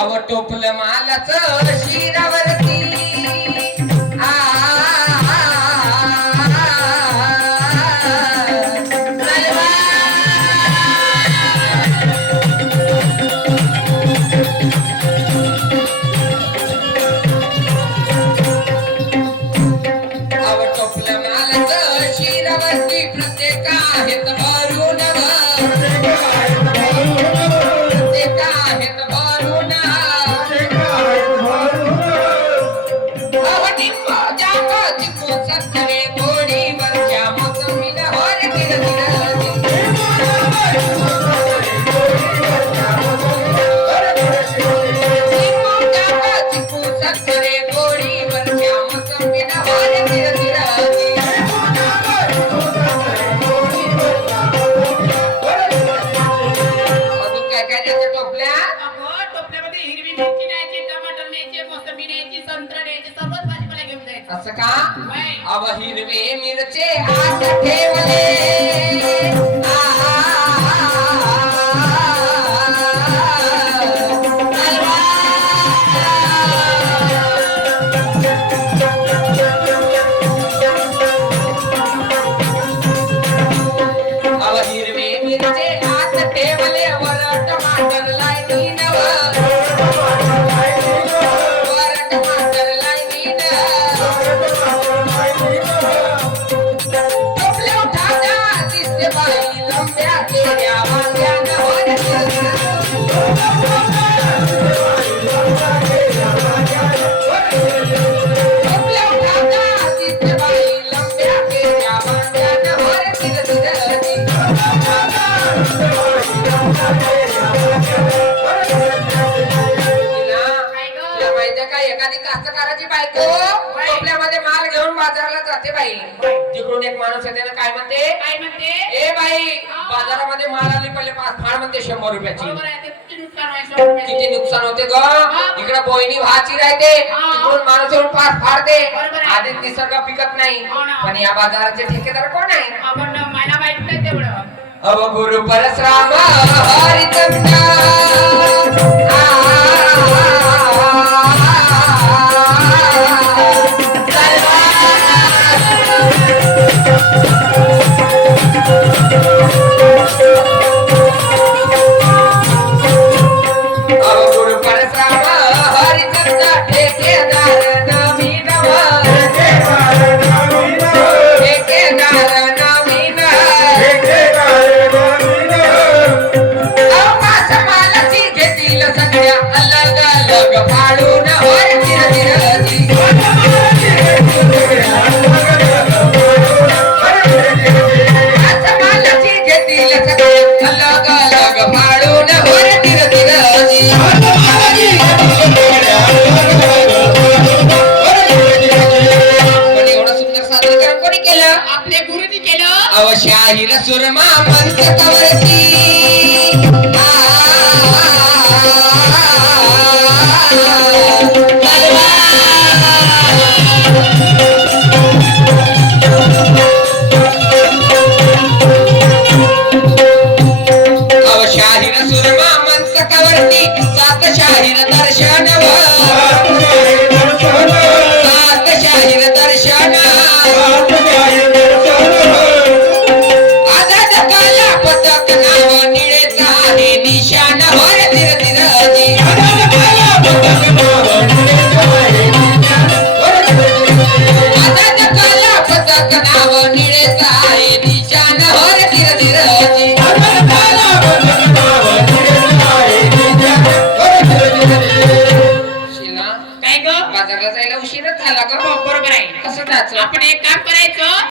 अव टोपलं मालाचं शिरावरती असं का अव हिरवे मिरचे हात ठेवले अव हिरवे मिरचे हात ठेवले वर टमाटर लाईन एखादी कास्तकाराची बायको टोपल्यामध्ये माल घेऊन बाजाराला जाते बाई. तिकडून एक माणूस येते ना काय म्हणते ए बाई बाजारामध्ये माल आली पहिले फाड म्हणते 100 रुपयाची. किती नुकसान होते ग. इकडे बोयनी व्हाची राहते तिकडून माणूस येऊन फाडते. आधीच निसर्ग पिकत नाही पण या बाजाराचे ठेकेदार कोण आहे. अव गुरु परशुराम हरिचंद्र शाहीर सुरमा मंचकावरती अव शाहीर सुरमा मंचकावरती सात शाहीर दर्शन सात शाहीर दर्शन बाजारला जायला उशीरच झाला का. बरोबर आहे. कसं जायचं आपण एक काम करायचं